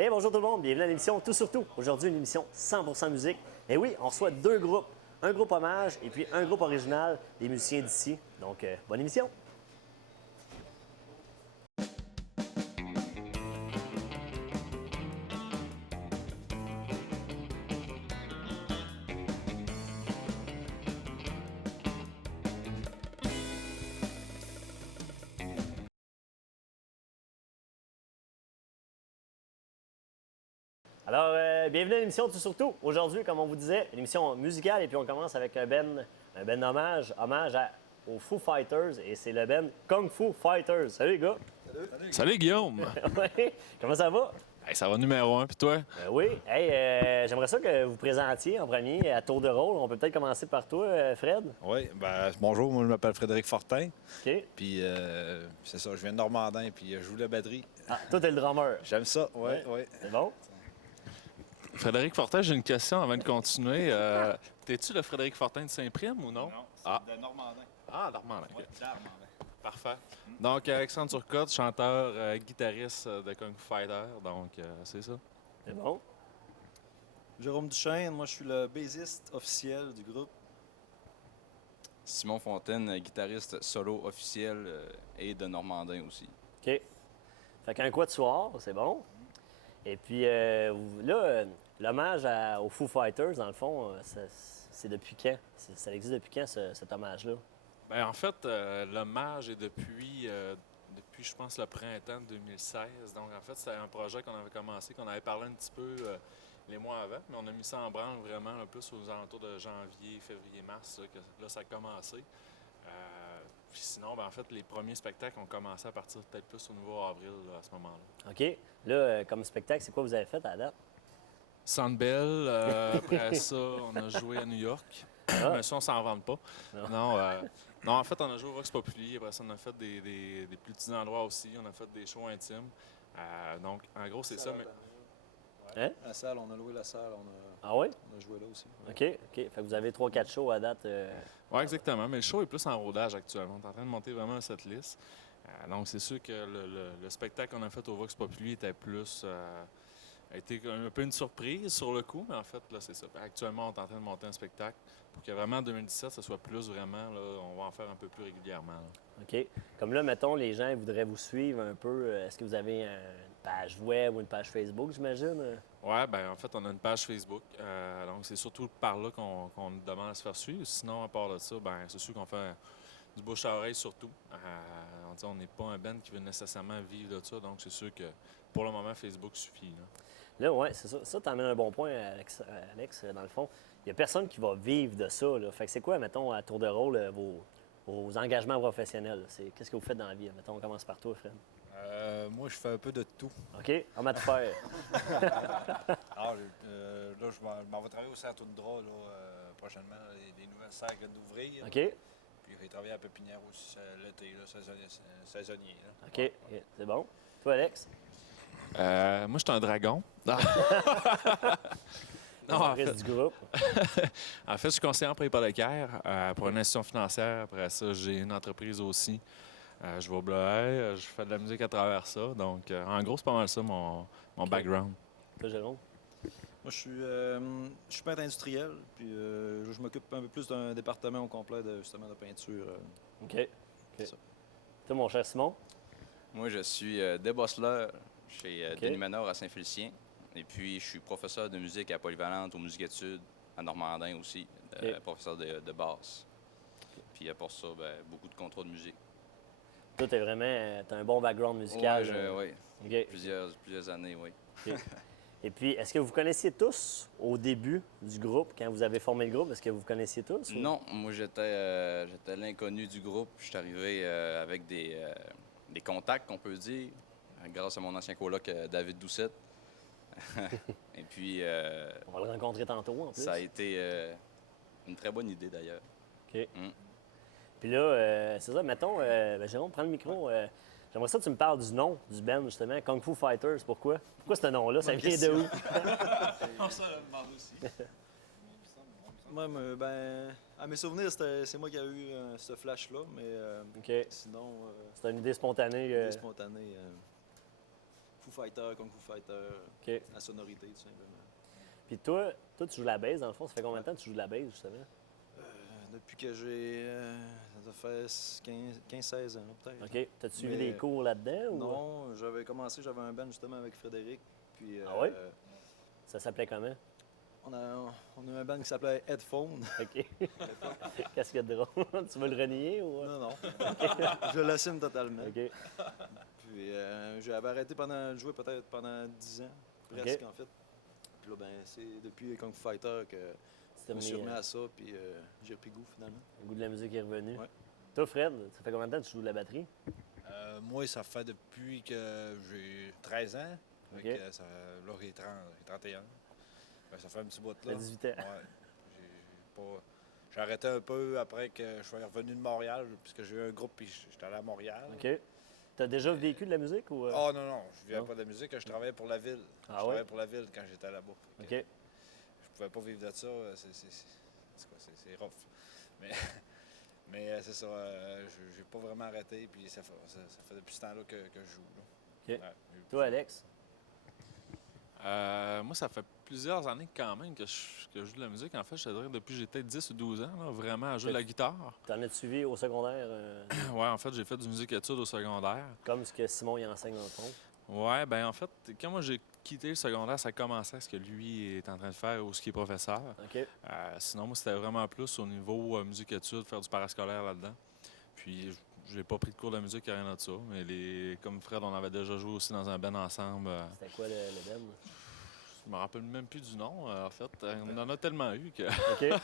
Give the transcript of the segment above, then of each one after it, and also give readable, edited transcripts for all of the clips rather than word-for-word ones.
Et bonjour tout le monde, bienvenue à l'émission Tout sur tout. Aujourd'hui, une émission 100% musique. Et oui, on reçoit deux groupes. Un groupe hommage et puis un groupe original des musiciens d'ici. Donc, bonne émission! Alors, bienvenue à l'émission Tout sur tout. Aujourd'hui, comme on vous disait, une émission musicale et puis on commence avec un ben hommage aux Foo Fighters et c'est le ben Kung Fu Fighters. Salut les gars! Salut Guillaume! Ouais. Comment ça va? Hey, ça va numéro 1, puis toi? Oui. Hey, j'aimerais ça que vous présentiez en premier à tour de rôle. On peut peut-être commencer par toi, Fred. Oui, bonjour, moi je m'appelle Frédéric Fortin. OK. Puis c'est ça, je viens de Normandin, puis je joue la batterie. Ah, toi, t'es le drummer. J'aime ça, oui, Ouais. oui. C'est bon? Frédéric Fortin, j'ai une question avant de continuer. T'es-tu le Frédéric Fortin de Saint-Prime ou non? c'est Ah. de Normandin. Ah, Normandin. Oui, OK. Normandin. Parfait. Donc, Alexandre Turcotte, chanteur, guitariste de Kung Fu Fighter. Donc, c'est ça. C'est bon? Jérôme Duchesne, moi je suis le bassiste officiel du groupe. Simon Fontaine, guitariste solo officiel et de Normandin aussi. OK. Fait qu'un quatuor, c'est bon. Et puis, l'hommage aux Foo Fighters, dans le fond, c'est depuis quand? Ça existe depuis quand, cet hommage-là? Ben, en fait, l'hommage est depuis, je pense, le printemps de 2016. Donc, en fait, c'est un projet qu'on avait commencé, qu'on avait parlé un petit peu les mois avant, mais on a mis ça en branle vraiment un peu aux alentours de janvier, février, mars, là, ça a commencé. Puis sinon, ben, en fait, les premiers spectacles ont commencé à partir peut-être plus au niveau avril, là, à ce moment-là. OK. Là, comme spectacle, c'est quoi vous avez fait à la date? Sandbell, après ça, on a joué à New York. Mais ça, on s'en vante pas. Non. Non, en fait, on a joué au Vox Populi. Après ça, on a fait des plus petits endroits aussi. On a fait des shows intimes. Donc, en gros, c'est ça. Mais... Hein? La salle, on a loué la salle, Ah oui? on a joué là aussi. OK. OK. Fait que vous avez 3-4 shows à date. Oui, exactement. Mais le show est plus en rodage actuellement. On est en train de monter vraiment cette liste. Donc, c'est sûr que le spectacle qu'on a fait au Vox Populi était plus... a été un peu une surprise sur le coup, mais en fait, là, c'est ça. Actuellement, on est en train de monter un spectacle pour que vraiment en 2017, ça soit plus vraiment, là, on va en faire un peu plus régulièrement. Là. OK. Comme là, mettons, les gens voudraient vous suivre un peu. Est-ce que vous avez une page web ou une page Facebook, j'imagine? Oui, bien, en fait, on a une page Facebook. Donc, c'est surtout par là qu'on nous demande à se faire suivre. Sinon, à part de ça, bien, c'est sûr qu'on fait du bouche à oreille surtout. On n'est pas un band qui veut nécessairement vivre de ça. Donc, c'est sûr que pour le moment, Facebook suffit. Là, oui, c'est ça. Ça, t'emmènes un bon point, Alex, dans le fond. Il n'y a personne qui va vivre de ça. Là. Fait que c'est quoi, mettons, à tour de rôle, vos engagements professionnels? Qu'est-ce que vous faites dans la vie? Mettons, on commence par toi, Fred. Moi, je fais un peu de tout. OK? On va te faire. Alors, là, je m'en vais travailler au centre de drap là, prochainement. Des nouvelles serres d'ouvrir. OK? Puis je vais travailler à la pépinière aussi l'été, là, saisonnier. Là. OK. C'est bon. Toi, Alex? Moi, je suis un dragon. Non, Le en reste fait, du groupe. en fait, je suis conseiller en prêt hypothécaire pour une institution financière. Après ça, j'ai une entreprise aussi. Je vais au Bleuet, je fais de la musique à travers ça. Donc, en gros, c'est pas mal ça, mon background. Toi, Jérôme? Moi je suis peintre industriel, puis je m'occupe un peu plus d'un département au complet justement de peinture. OK. C'est ça. Toi, mon cher Simon? Moi, je suis débosseleur chez OK. Denis Manor à Saint-Félicien. Et puis, je suis professeur de musique à Polyvalente, aux Musiques-Études, à Normandin aussi, OK. professeur de basse. Puis, pour ça, ben, beaucoup de contrats de musique. Toi, t'as un bon background musical. Oui, OK. plusieurs années, oui. Et puis, est-ce que vous connaissiez tous au début du groupe, quand vous avez formé le groupe? Est-ce que vous connaissiez tous? ou- Non, moi, j'étais l'inconnu du groupe. Je suis arrivé avec des contacts, on peut dire, grâce à mon ancien coloc David Doucette. Et puis, On va le rencontrer tantôt, en plus. ça a été une très bonne idée, d'ailleurs. OK. Mm. Puis là, c'est ça, mettons, Jérôme, prends le micro. J'aimerais ça que tu me parles du nom du band, justement, Kung Fu Fighters. Pourquoi? Pourquoi ce nom-là? Ça vient de où? On s'en demande aussi. Moi, à mes souvenirs, c'est moi qui ai eu ce flash-là, mais OK. sinon, C'est une idée spontanée. idée spontanée. Foo Fighter, Kung Fu Fighter, OK. la sonorité, tout simplement. Puis toi, tu joues la bass, dans le fond. Ça fait combien de temps que tu joues de la bass, justement? Depuis que j'ai. Ça doit faire 15-16 ans, peut-être. OK. T'as-tu suivi Mais- des cours là-dedans? Ou... Non, j'avais commencé, j'avais un band justement avec Frédéric. Puis, Ah ouais? Ça s'appelait comment? on a un band qui s'appelait Headphone. OK. Qu'est-ce qu'il y a de drôle? Tu veux le renier ou... Non, non. Je l'assume totalement. OK. Puis j'avais arrêté de jouer peut-être pendant 10 ans, presque en fait. Puis là, ben, c'est depuis Kung Fu Fighter que je me suis remis à ça, puis j'ai repris goût finalement. Le goût de la musique est revenu. Ouais. Toi, Fred, ça fait combien de temps que tu joues de la batterie? Moi, ça fait depuis que j'ai 13 ans. OK. Fait que là, j'ai 31. Ben, ça fait un petit bout Ça là. fait 18 ans. Ouais. J'ai arrêté un peu après que je sois revenu de Montréal, puisque j'ai eu un groupe puis j'étais allé à Montréal. OK. T'as déjà vécu de la musique ou... Oh non, je viens Non? pas de la musique, je travaillais pour la ville. Ah je ouais? travaillais pour la ville quand j'étais là-bas. OK. Je pouvais pas vivre de ça, c'est rough. Mais c'est ça, j'ai pas vraiment arrêté, puis ça fait depuis ce temps-là que je joue. Là. OK. Ouais. Toi, Alex? Moi, ça fait plusieurs années quand même que je joue de la musique. En fait, je te dirais depuis que j'ai peut-être 10 ou 12 ans, là, vraiment à jouer de la guitare. T'en as suivi au secondaire, Ouais, en fait, j'ai fait du musique-études au secondaire. comme ce que Simon y enseigne dans le fond? Ouais, ben en fait, quand moi j'ai quitté le secondaire, ça commençait à ce que lui est en train de faire ou ce qui est professeur. OK. Sinon, moi, c'était vraiment plus au niveau musique-études, faire du parascolaire là-dedans. Puis, j'ai pas pris de cours de musique, rien de ça. Mais comme Fred, on avait déjà joué aussi dans un band ensemble. C'était quoi le band? Je me rappelle même plus du nom, en fait. On en a tellement eu que... OK.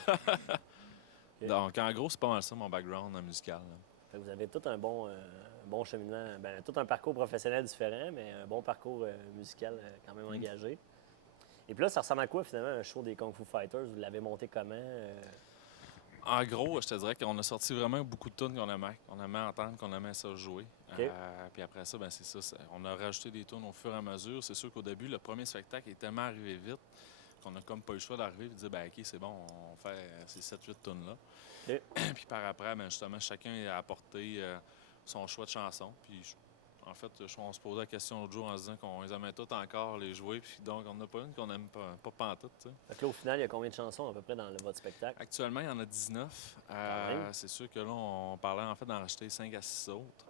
OK. Donc, en gros, c'est pas mal ça, mon background musical. Là. Fait que vous avez tout un bon cheminement, ben, tout un parcours professionnel différent, mais un bon parcours musical quand même engagé. Et puis là, ça ressemble à quoi finalement un show des Kung Fu Fighters? Vous l'avez monté comment? En gros, je te dirais qu'on a sorti vraiment beaucoup de tunes qu'on aimait entendre, qu'on aimait ça jouer. OK. Puis après ça, ben c'est ça. On a rajouté des tunes au fur et à mesure. C'est sûr qu'au début, le premier spectacle est tellement arrivé vite qu'on a comme pas eu le choix d'arriver et de dire, ben OK, c'est bon, on fait ces 7-8 tunes-là. OK. Puis par après, ben justement, chacun a apporté son choix de chanson. Puis en fait, on se posait la question l'autre jour en se disant qu'on les aimait toutes encore, les jouer. Puis donc, on n'a pas une qu'on n'aime pas pantoute, tu sais. Fait que là, au final, il y a combien de chansons à peu près dans votre spectacle? Actuellement, il y en a 19. même. C'est sûr que là, on parlait en fait d'en racheter 5 à 6 autres.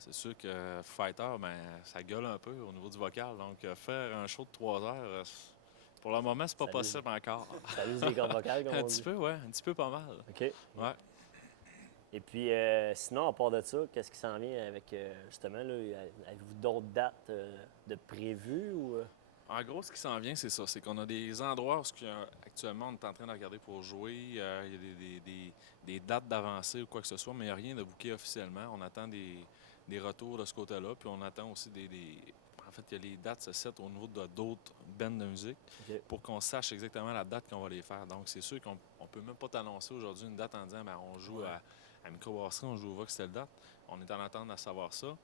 C'est sûr que Fighter, ben, ça gueule un peu au niveau du vocal. Donc, faire un show de 3 heures, pour le moment, c'est pas Ça possible encore. Ça use les cordes vocales, comme Un on petit dit. peu, ouais. Un petit peu pas mal. OK. Ouais. Et puis, sinon, à part de ça, qu'est-ce qui s'en vient avec, justement, là, avez-vous d'autres dates de prévues ou... En gros, ce qui s'en vient, c'est ça. C'est qu'on a des endroits où actuellement, on est en train de regarder pour jouer. Il y a des dates d'avancée ou quoi que ce soit, mais il n'y a rien de booké officiellement. On attend des retours de ce côté-là. Puis on attend aussi En fait, il y a les dates se set au niveau de d'autres bands de musique OK. pour qu'on sache exactement la date qu'on va les faire. Donc, c'est sûr qu'on ne peut même pas t'annoncer aujourd'hui une date en disant ben, on joue à Microbrasserie, on joue au Vox telle date. On est en attente de savoir ça.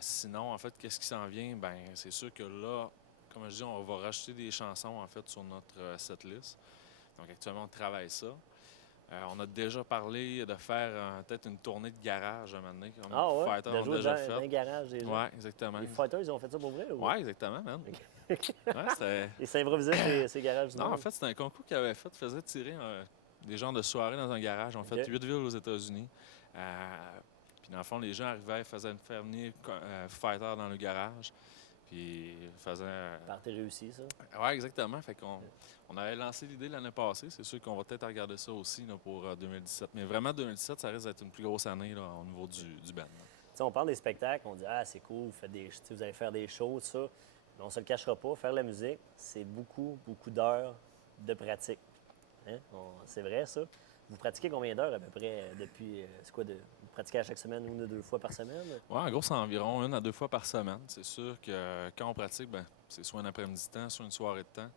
Sinon, en fait, qu'est-ce qui s'en vient? Ben, c'est sûr que là, comme je dis, on va rajouter des chansons en fait sur notre setlist. Donc actuellement, on travaille ça. On a déjà parlé de faire peut-être une tournée de garage un moment donné, comme Ah ouais? Fighters De ont jouer déjà dans un fait. garage déjà? Oui, exactement. Les Fighters, ils ont fait ça pour vrai? Ou... Oui, exactement, man. Ils s'improvisaient ces garages du Non, monde? en fait, c'était un concours qu'ils avaient fait, faisait tirer des genres de soirées dans un garage. On fait OK. 8 villes aux États-Unis. Puis dans le fond, les gens arrivaient, faisaient faire venir Fighter dans le garage. Puis faisaient... Parti réussi, ça? Oui, exactement. Fait qu'on avait lancé l'idée l'année passée. C'est sûr qu'on va peut-être regarder ça aussi là, pour 2017. Mais vraiment, 2017, ça risque d'être une plus grosse année là, au niveau du band. Tu sais, on parle des spectacles, on dit « Ah, c'est cool, vous allez faire des shows, ça. » Mais on ne se le cachera pas, faire de la musique, c'est beaucoup, beaucoup d'heures de pratique. Hein? C'est vrai, ça. Vous pratiquez combien d'heures à peu près depuis... vous pratiquez à chaque semaine, 1 ou 2 fois par semaine? Oui, en gros, c'est environ 1 à 2 fois par semaine. C'est sûr que quand on pratique, ben, c'est soit un après-midi de temps, soit une soirée de temps,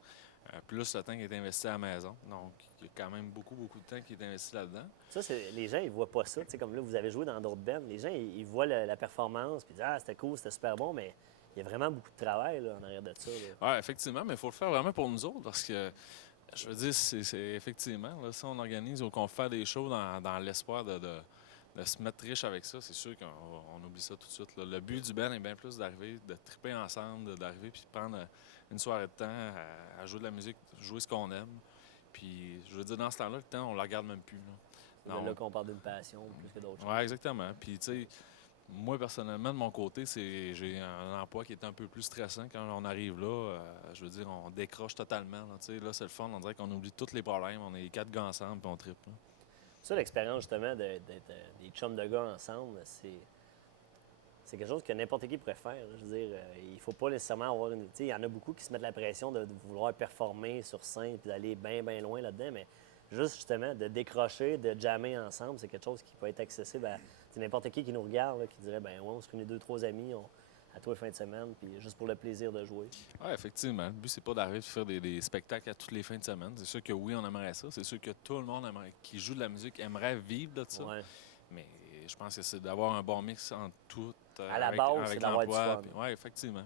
plus le temps qui est investi à la maison. Donc, il y a quand même beaucoup, beaucoup de temps qui est investi là-dedans. Ça, les gens, ils voient pas ça. Tu sais, comme là, vous avez joué dans d'autres bands. Les gens, ils voient la performance, puis ils disent « Ah, c'était cool, c'était super bon », mais il y a vraiment beaucoup de travail là, en arrière de ça. Oui, effectivement, mais il faut le faire vraiment pour nous autres parce que, je veux dire, c'est effectivement, là, si on organise ou qu'on fait des shows dans l'espoir de de se mettre riche avec ça, c'est sûr qu'on oublie ça tout de suite. Là. Le but du band est bien plus d'arriver, de triper ensemble, d'arriver puis de prendre une soirée de temps à jouer de la musique, jouer ce qu'on aime. Puis, je veux dire, dans ce temps-là, le temps, on le regarde même plus. Là. C'est là qu'on parle d'une passion plus que d'autres choses. Oui, exactement. Puis, tu sais, moi, personnellement, de mon côté, j'ai un emploi qui est un peu plus stressant quand on arrive là. Je veux dire, on décroche totalement. Là, c'est le fun. On dirait qu'on oublie tous les problèmes. On est les 4 gars ensemble puis on tripe. Là. Ça, l'expérience, justement, d'être des chums de gars ensemble, c'est quelque chose que n'importe qui pourrait faire. Je veux dire, il faut pas nécessairement avoir une... Tu sais, il y en a beaucoup qui se mettent la pression de vouloir performer sur scène puis d'aller bien, bien loin là-dedans, mais juste, justement, de décrocher, de jammer ensemble, c'est quelque chose qui peut être accessible à n'importe qui nous regarde, là, qui dirait, ben ouais, on se réunit 2-3 amis à tous les fins de semaine, puis juste pour le plaisir de jouer. Oui, effectivement. Le but, c'est pas d'arriver à faire des spectacles à toutes les fins de semaine. C'est sûr que oui, on aimerait ça. C'est sûr que tout le monde qui joue de la musique aimerait vivre de ça. Ouais. Mais je pense que c'est d'avoir un bon mix entre tout. À la base, c'est d'avoir du fun. Oui, effectivement.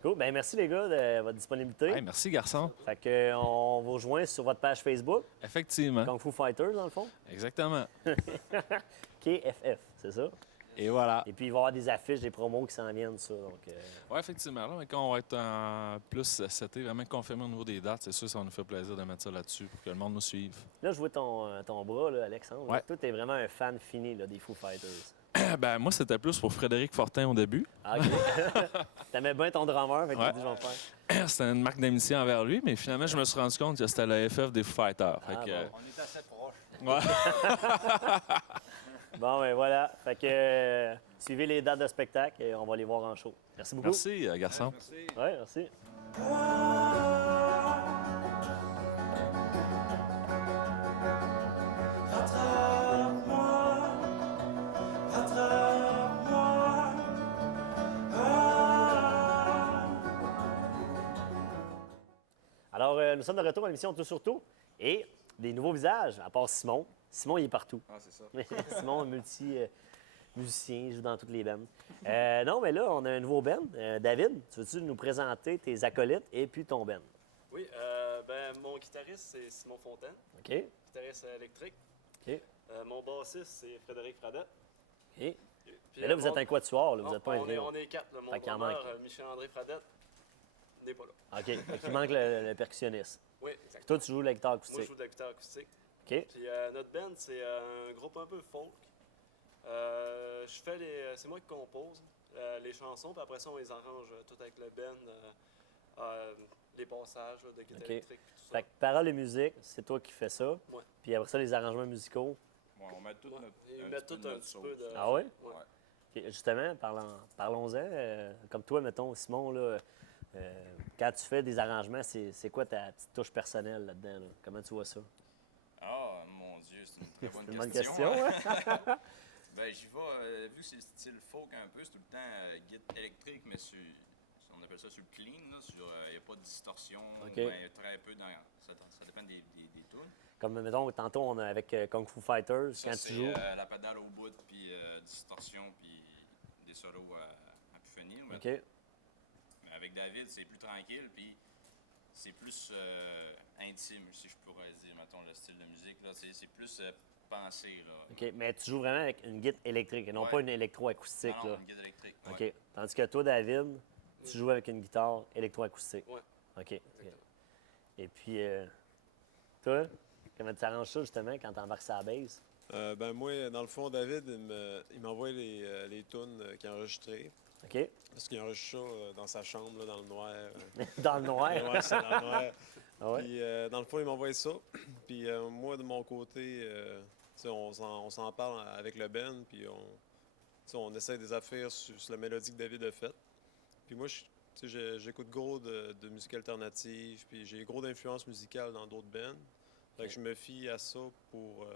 Cool. Ben merci, les gars, de votre disponibilité. Hey, merci, garçon. Fait que, on vous rejoint sur votre page Facebook, Effectivement. Kung Fu Fighters, dans le fond. Exactement. KFF, c'est ça? Et voilà. Et puis, il va y avoir des affiches, des promos qui s'en viennent, ça. Donc, Oui, effectivement. Là, quand on va être en plus seté, vraiment confirmé au niveau des dates, c'est sûr que ça va nous fait plaisir de mettre ça là-dessus pour que le monde nous suive. Là, je vois ton bras, là, Alexandre. Ouais. Toi, t'es vraiment un fan fini là, des Foo Fighters. Ben moi, c'était plus pour Frédéric Fortin au début. Ah, OK. T'aimais bien ton drummer, fait que Ouais. t'as dit, je vais le faire. C'était une marque d'amitié envers lui, mais finalement, je me suis rendu compte que c'était le FF des Foo Fighters. Fait Ah, que, bon. On est assez proches. ouais. Bon, ben voilà. Fait que suivez les dates de spectacle et on va les voir en show. Merci beaucoup. Merci, garçon. Merci. Oui, merci. Alors, nous sommes de retour à l'émission Tout sur Tout et des nouveaux visages, à part Simon. Simon, il est partout. Ah, c'est ça. Simon est musicien, il joue dans toutes les bandes. Non, mais là, on a un nouveau band. David, tu veux-tu nous présenter tes acolytes et puis ton band? Oui, mon guitariste, c'est Simon Fontaine, OK? guitariste électrique. OK. Mon bassiste, c'est Frédéric Fradette. OK. Puis, Mais là, vous êtes un quatuor, là. Vous non, êtes pas un trio. on est 4. Là. Mon Fait qu'il en drummer, manque. Michel-André Fradette, n'est pas là. OK. Fait qu'il manque le percussionniste. Oui, exactement. Toi, tu joues la guitare Moi, je acoustique. joue de la guitare acoustique. OK? Puis notre band, c'est un groupe un peu folk. C'est moi qui compose les chansons, puis après ça, on les arrange tout avec le band, les passages là, de guitare OK. électrique, puis tout ça. Fait que paroles et musique, c'est toi qui fais ça. Ouais. Puis après ça, les arrangements musicaux. Ouais, on met tout Ouais. notre, Ils un mettent petit tout peu de un notre petit peu sauce. de... Ah ouais? Ouais. OK, justement, parlons-en. Comme toi, mettons, Simon, là, quand tu fais des arrangements, c'est quoi ta petite touche personnelle là-dedans? Là? Comment tu vois ça? Ah, mon Dieu, c'est une très C'est une bonne bonne question, hein? Ben, j'y vais, vu que c'est le style folk un peu, c'est tout le temps guitare électrique, mais on appelle ça sur le clean, il n'y a pas de distorsion, OK. ben, très peu ça dépend des tunes. Comme, mettons, tantôt, on a avec Kung Fu Fighters, Ça, quand c'est tu joues. la pédale au bout, puis distorsion, puis des solos à pu finir. Mais OK. avec David, c'est plus tranquille, puis c'est plus intime, si je pourrais dire, mettons, le style de musique. Là, c'est plus pensé. Là. OK. Mais tu joues vraiment avec une guitare électrique et non Ouais. pas une électroacoustique. Non, Là. une guitare électrique. OK. Ouais. Tandis que toi, David, tu joues avec une guitare électroacoustique. Ouais. OK. Exactement. Et puis, toi, comment tu arranges ça, justement, quand tu embarques sa base? Ben moi, dans le fond, David, il m'envoie les tunes qu'il a enregistrées. OK? Parce qu'il enregistre ça dans sa chambre, là, dans le noir. Dans le noir. Ouais, c'est dans le noir. Ah ouais? Puis, dans le fond, il m'envoie ça. Puis, moi, de mon côté, tu sais, on s'en parle avec le band. Puis, tu sais, on essaie des affaires sur la mélodie que David a faite. Puis, moi, tu sais, j'écoute gros de musique alternative. Puis, j'ai gros d'influence musicale dans d'autres bands. Fait que je me fie à ça pour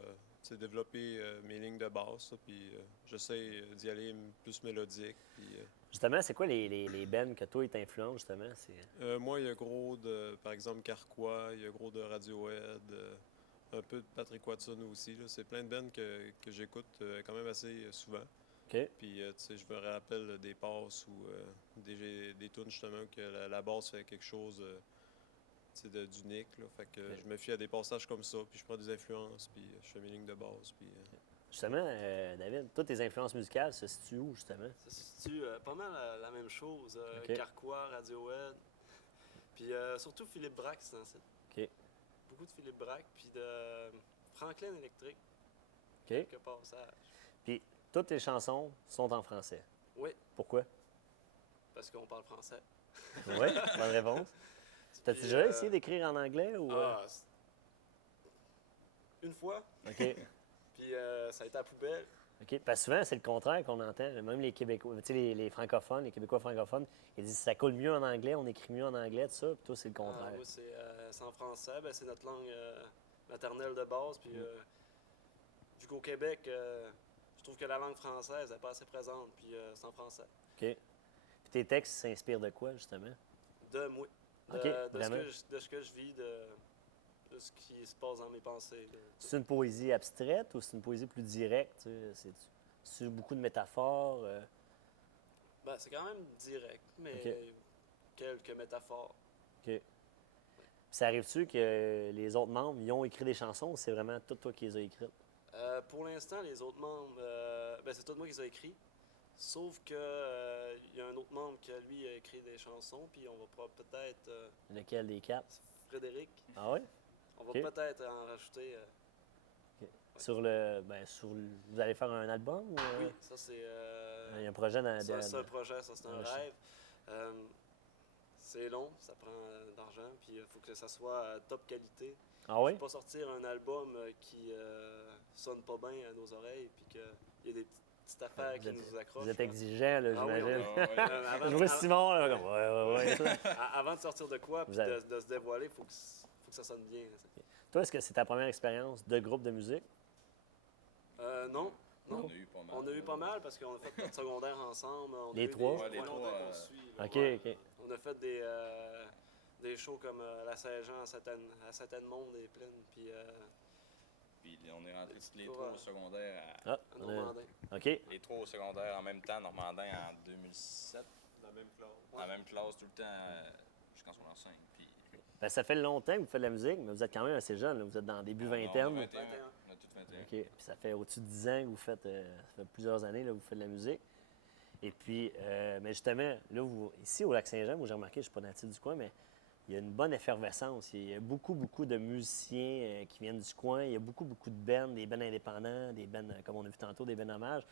tu sais, développer mes lignes de basse. Là, puis, j'essaie d'y aller plus mélodique. Puis, Justement, c'est quoi les bands que toi, ils t'influencent, justement? moi, il y a gros de, par exemple, Carquois, il y a gros de Radiohead, un peu de Patrick Watson aussi. Là. C'est plein de bands que j'écoute quand même assez souvent. OK. Puis, tu sais, je me rappelle des passes ou des tunes, justement, que la basse fait quelque chose tu sais, d'unique. Là. Fait que je me fie à des passages comme ça, puis je prends des influences, puis je fais mes lignes de base. Puis, Justement, David, toutes tes influences musicales se situent où, justement? Ça se situe pas mal la même chose. OK. Carquois, Radiohead. Puis surtout Philippe Braque, c'est dans cette. OK. Beaucoup de Philippe Braque, puis de Franklin Electric. OK. Quelques passages. Puis, toutes tes chansons sont en français. Oui, Pourquoi? parce qu'on parle français. Oui, bonne réponse. T'as-tu Puis, déjà essayé d'écrire en anglais ou... Une fois, OK. puis ça a été à poubelle. OK. Parce que souvent, c'est le contraire qu'on entend. Même les Québécois, tu sais, les francophones, les Québécois francophones, ils disent ça coule mieux en anglais, on écrit mieux en anglais, tout ça. Puis toi, c'est le contraire. Oui, c'est en français. Ben, c'est notre langue maternelle de base. Puis, vu qu'au Québec, je trouve que la langue française n'est pas assez présente. Puis, c'est en français. OK. Puis tes textes s'inspirent de quoi, justement? De moi. OK, vraiment? De ce que je vis, de ce qui se passe dans mes pensées. là. C'est une poésie abstraite ou c'est une poésie plus directe? Tu sais? C'est beaucoup de métaphores? Ben, c'est quand même direct, mais OK. quelques métaphores. OK. Puis ça arrive-tu que les autres membres ils ont écrit des chansons ou c'est vraiment tout toi qui les as écrites? Pour l'instant, les autres membres, ben, c'est tout moi qui les ai écrits. Sauf que il y a un autre membre qui, lui, a écrit des chansons, puis on va peut-être... Lequel des quatre? Frédéric, Ah oui? on va OK. peut-être en rajouter... Sur le. Ben, vous allez faire un album ou. Oui, ça c'est... Il y a un projet dans. ça, c'est un projet, ça c'est un Ouais, je- rêve. C'est long, ça prend d'argent, puis il faut que ça soit top qualité. Ah oui? Pas sortir un album qui sonne pas bien à nos oreilles, puis qu'il y a des petites affaires Vous qui êtes- nous accrochent. Vous êtes là. exigeant, là, Ah oui, j'imagine. on est- avant, Je vois Simon, là, comme, ouais, ça. avant de sortir de quoi, puis Vous avez- de se dévoiler, il faut que ça sonne bien. Toi, est-ce que c'est ta première expérience de groupe de musique? Non, On non. a eu pas mal. On a eu pas mal parce qu'on a fait notre secondaire ensemble. On a Les eu trois? Des, Ouais, les ouais, trois, qu'on suit, là. OK, Ouais. OK. On a fait des shows comme la Saint-Jean à Saint-Edmond des Plaines, puis Puis on est rentrés tous les Ouais. trois au secondaire, Ah, à on a- Normandin. OK. les trois au secondaire en même temps, Normandin en 2007, Dans la même classe. dans la même classe tout le temps jusqu'en secondaire 5. Puis, Ben, ça fait longtemps que vous faites de la musique, mais vous êtes quand même assez jeune. Là. Vous êtes dans le début on a vingtaine. 21, 21. on a tous 21. OK. Puis ça fait au-dessus de 10 ans que vous faites. Ça fait plusieurs années là, que vous faites de la musique. Et puis, mais justement, là, ici au Lac-Saint-Jean, moi j'ai remarqué, je ne suis pas natif du coin, mais il y a une bonne effervescence. Il y a beaucoup de musiciens qui viennent du coin. Il y a beaucoup de bands, des bands indépendants, des bands, comme on a vu tantôt, des bands hommages.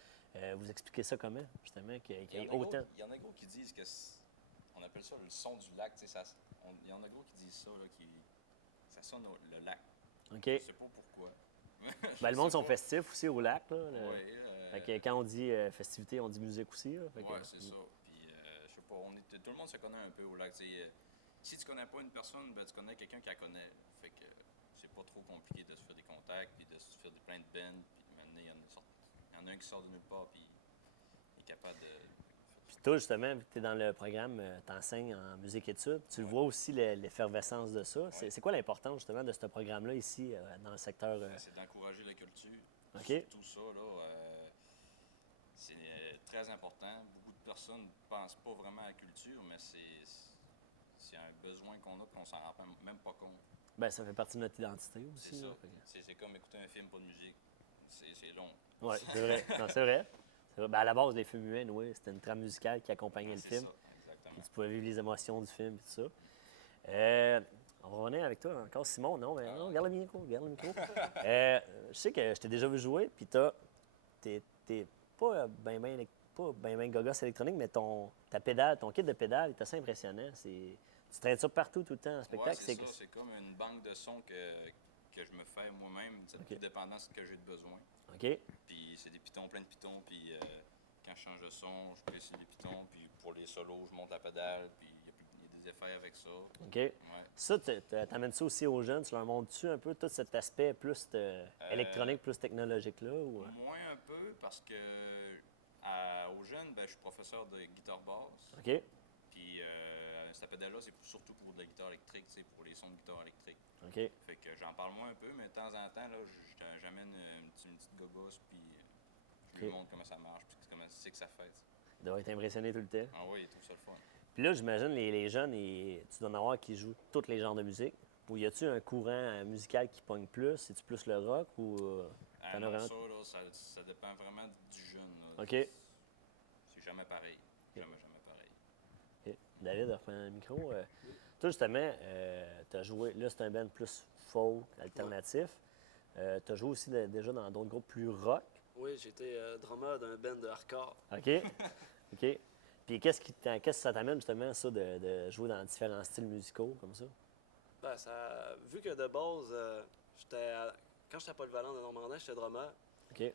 Vous expliquez ça comment, justement, qu'il y ait autant? Il y en a gros qui disent que on appelle ça le son du lac. Tu sais, il y en a gros qui disent ça, là, ça sonne le lac. OK. Je sais pas pourquoi. Ben, le monde sont festifs aussi au lac. Là, Oui. Fait que quand on dit festivité, on dit musique aussi. Là, fait que- Ouais, c'est ça. Puis, je sais pas, tout le monde se connaît un peu au lac. Tu sais, si tu connais pas une personne, ben, tu connais quelqu'un qui la connaît. Fait que c'est pas trop compliqué de se faire des contacts, puis de se faire plein de bands. Puis maintenant, il y en a un qui sort de nulle part, puis il est capable de. Puis toi, justement, vu que tu es dans le programme, tu enseignes en musique-études, tu le vois aussi l'effervescence de ça. C'est quoi l'importance, justement, de ce programme-là ici, dans le secteur? Ben, c'est d'encourager la culture. OK. Tout ça, là, c'est très important. Beaucoup de personnes ne pensent pas vraiment à la culture, mais c'est un besoin qu'on a qu'on s'en rend même pas compte. Ben, ça fait partie de notre identité aussi. C'est ça. là, fait que- C'est comme écouter un film, pas de musique. C'est long. Oui, c'est vrai. Non, c'est vrai. C'est vrai. Ben, à la base, les films muets, oui, c'était une trame musicale qui accompagnait le C'est film. ça, exactement. Puis tu pouvais vivre les émotions du film et tout ça. On va revenir avec toi encore, Simon. Non, mais non, garde le micro, garde le micro. Je sais que je t'ai déjà vu jouer, puis t'es pas ben gogos électronique, mais ta pédale, ton kit de pédale est assez impressionnant. Tu traînes ça partout, tout le temps en Ouais, spectacle. c'est ça. C'est comme une banque de sons que je me fais moi-même, OK. tout dépendant de ce que j'ai de besoin. OK. Puis c'est des pitons, plein de pitons. Puis quand je change de son, je précise les pitons. Puis pour les solos, je monte la pédale. Puis il y a des effets avec ça. OK. Ouais. Ça, t'amènes ça aussi aux jeunes? Tu leur montres-tu un peu tout cet aspect plus électronique, plus technologique-là? Ou... Moins un peu parce que aux jeunes, ben, je suis professeur de guitare basse. OK. Puis cette pédale-là, c'est surtout pour de la guitare électrique, pour les sons de guitare électrique. OK. Fait que j'en parle moins un peu, mais de temps en temps, là, j'amène une petite gogosse, puis je lui OK. montre comment ça marche, puis comment c'est que ça fait. t'sais. Il doit être impressionné tout le temps. Ah oui, il trouve ça le fun. Puis là, j'imagine les jeunes, tu dois en avoir qui jouent tous les genres de musique. Ou y a-tu un courant musical qui pogne plus? C'est-tu plus le rock ou... T'en as non, vraiment... ça dépend vraiment du jeune. Là. OK. C'est jamais pareil. Jamais pareil. OK. David, reprends le micro. Toi, justement, tu as joué... Là, c'est un band plus folk, alternatif. Tu as joué aussi déjà dans d'autres groupes plus rock. Oui, j'étais drummer d'un band de hardcore. OK. OK. Puis qu'est-ce que ça t'amène, justement, ça, de jouer dans différents styles musicaux, comme ça? Ben, vu que de base, quand j'étais à Paul-Valent de Normandin, j'étais drummer. OK. Mais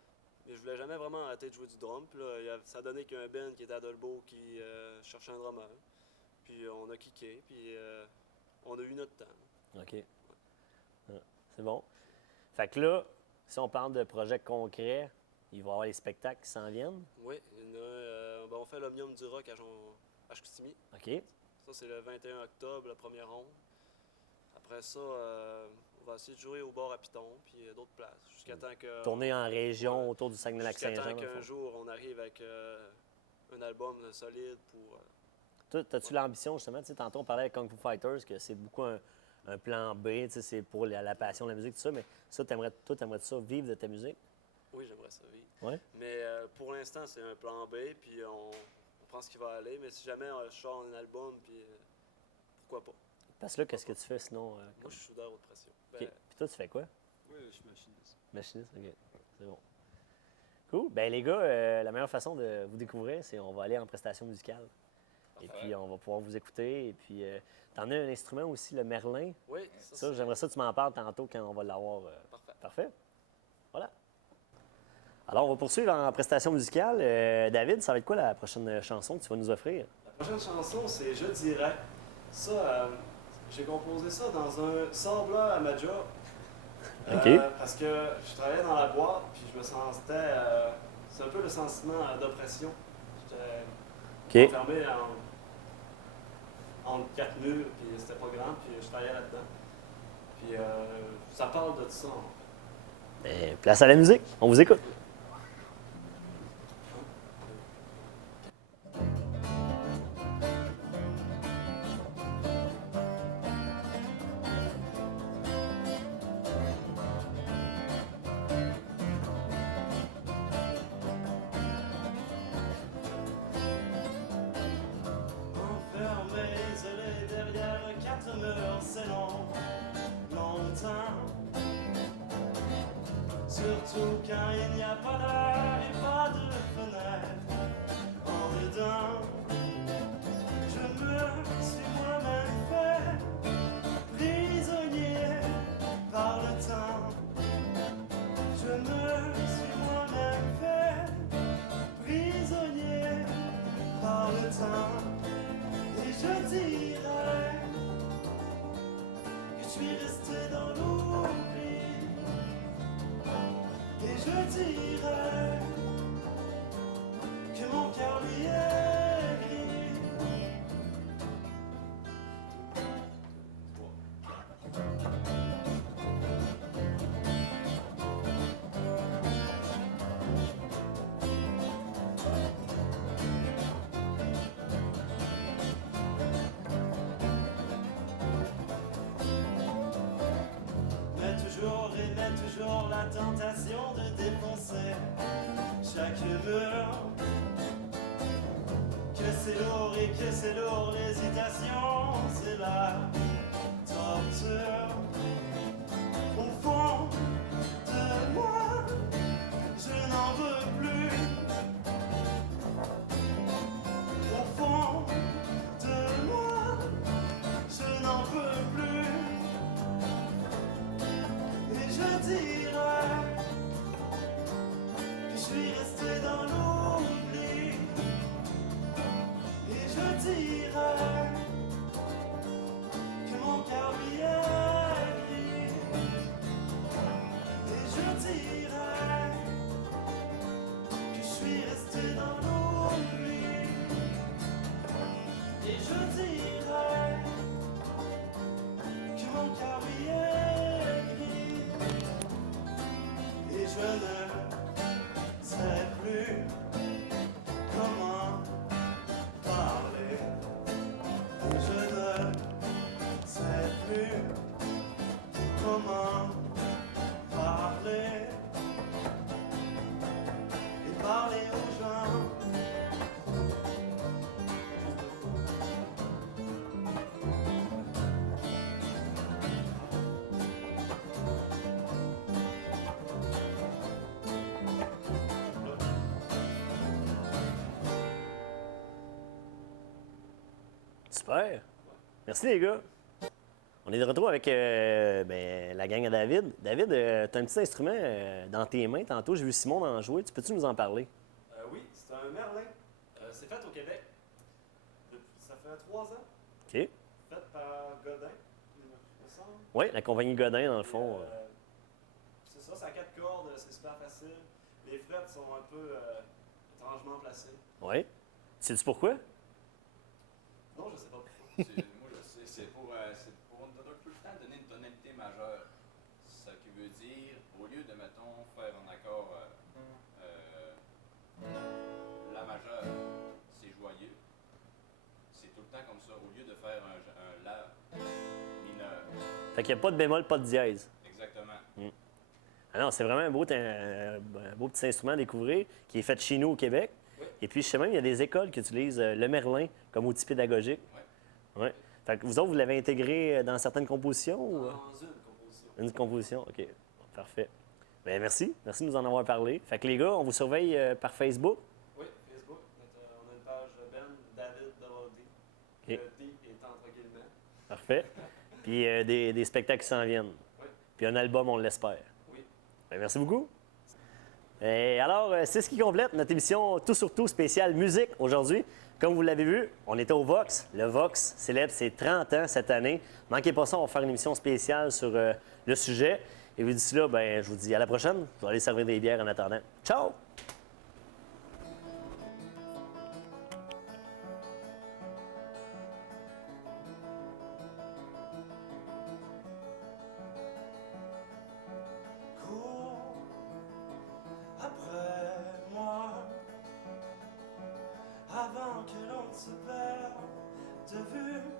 je voulais jamais vraiment arrêter de jouer du drum. Puis là, ça a donné qu'il y a un band qui était à Dolbeau qui cherchait un drummer. Puis on a kické, puis on a eu notre temps. OK. Ah, c'est bon. Fait que là, si on parle de projets concrets, il va y avoir les spectacles qui s'en viennent. Oui, on fait l'Omnium du Rock à Chicoutimi. OK. Ça, c'est le 21 octobre, la première ronde. Après ça, on va essayer de jouer au bord à Piton, puis d'autres places. Jusqu'à temps que. Tourner en région ouais, autour du Saguenay-Lac-Saint-Jean. Jusqu'à temps dans le qu'un fond. jour, on arrive avec un album solide pour. Toi, as-tu l'ambition, justement, tu sais, tantôt on parlait avec Kung Fu Fighters, que c'est beaucoup un plan B, tu sais, c'est pour la passion de la musique, tout ça, mais ça, t'aimerais-tu ça vivre de ta musique? Oui, j'aimerais ça vivre. Ouais. Mais pour l'instant, c'est un plan B, puis on prend ce qui va aller. Mais si jamais je sors un album, puis pourquoi pas? Parce que là, qu'est-ce que tu fais sinon? Moi, je suis soudeur haute pression. OK. Puis toi, tu fais quoi? Oui, je suis machiniste. Machiniste, OK. C'est bon. Cool. Ben les gars, la meilleure façon de vous découvrir, c'est on va aller en prestation musicale. Et puis, on va pouvoir vous écouter. Et puis, t'en as un instrument aussi, le Merlin. Oui, Ça, j'aimerais ça que tu m'en parles tantôt quand on va l'avoir. Parfait. Parfait. Voilà. Alors, on va poursuivre en prestation musicale. David, ça va être quoi la prochaine chanson que tu vas nous offrir? La prochaine chanson, c'est Je dirais. Ça, j'ai composé ça dans un sableur à ma job. OK. Parce que je travaillais dans la boîte, puis je me sentais. C'est un peu le sentiment d'oppression. J'étais OK. enfermé entre quatre murs, puis c'était pas grand, puis je travaillais là-dedans. Puis ça parle de ça. Ben, place à la musique. On vous écoute. Enfermé, isolé derrière quatre murs, c'est long, longtemps. Surtout quand il n'y a pas d'air et pas de fenêtre en dedans. Je me suis moi-même fait prisonnier par le temps. Je me suis moi-même fait prisonnier par le temps. Et je dirais que je suis resté dans l'oubli. Et je dirais que mon cœur lui est gris. Mais toujours la tentation de défoncer chaque mur. Que c'est lourd et que c'est lourd, l'hésitation, c'est la torture. Au fond de moi, je n'en veux plus. Au fond de moi, je n'en veux plus. Et je dirais que je suis resté dans l'oubli. Et je dirais Super. Merci, les gars. On est de retour avec la gang à David. David, tu as un petit instrument dans tes mains. Tantôt, j'ai vu Simon en jouer. Peux-tu nous en parler? Oui, c'est un Merlin. C'est fait au Québec. Ça fait 3 ans. OK. Fait par Godin, il me semble. Oui, la compagnie Godin, dans le fond. C'est ça, c'est à 4 cordes, c'est super facile. Les frettes sont un peu étrangement placées. Oui. Sais-tu pourquoi? Non, je sais pas pourquoi. Moi, je sais, c'est pour tout le temps donner une tonalité majeure. Ce qui veut dire, au lieu de, mettons, faire un accord La majeur, c'est joyeux. C'est tout le temps comme ça. Au lieu de faire un La mineur. Fait qu'il n'y a pas de bémol, pas de dièse. Exactement. Ah non, c'est vraiment un beau petit instrument à découvrir qui est fait chez nous au Québec. Oui. Et puis, je sais même, il y a des écoles qui utilisent le Merlin comme outil pédagogique. Oui. Ouais. Fait que vous autres, vous l'avez intégré dans certaines compositions? Ou... Dans une composition. Une composition, OK. Bon, parfait. Bien, merci. Merci de nous en avoir parlé. Fait que les gars, on vous surveille par Facebook. Oui, Facebook. On a une page Ben David Double D. OK. Le D est entre guillemets. Parfait. Puis des spectacles qui s'en viennent. Oui. Puis un album, on l'espère. Oui. Bien, merci beaucoup. Et alors, c'est ce qui complète notre émission Tout sur tout spéciale musique aujourd'hui. Comme vous l'avez vu, on était au Vox. Le Vox célèbre ses 30 ans cette année. Manquez pas ça, on va faire une émission spéciale sur le sujet. Et d'ici là, je vous dis à la prochaine. Je vais aller servir des bières en attendant. Ciao! Cours après moi avant que l'on se perde de vue.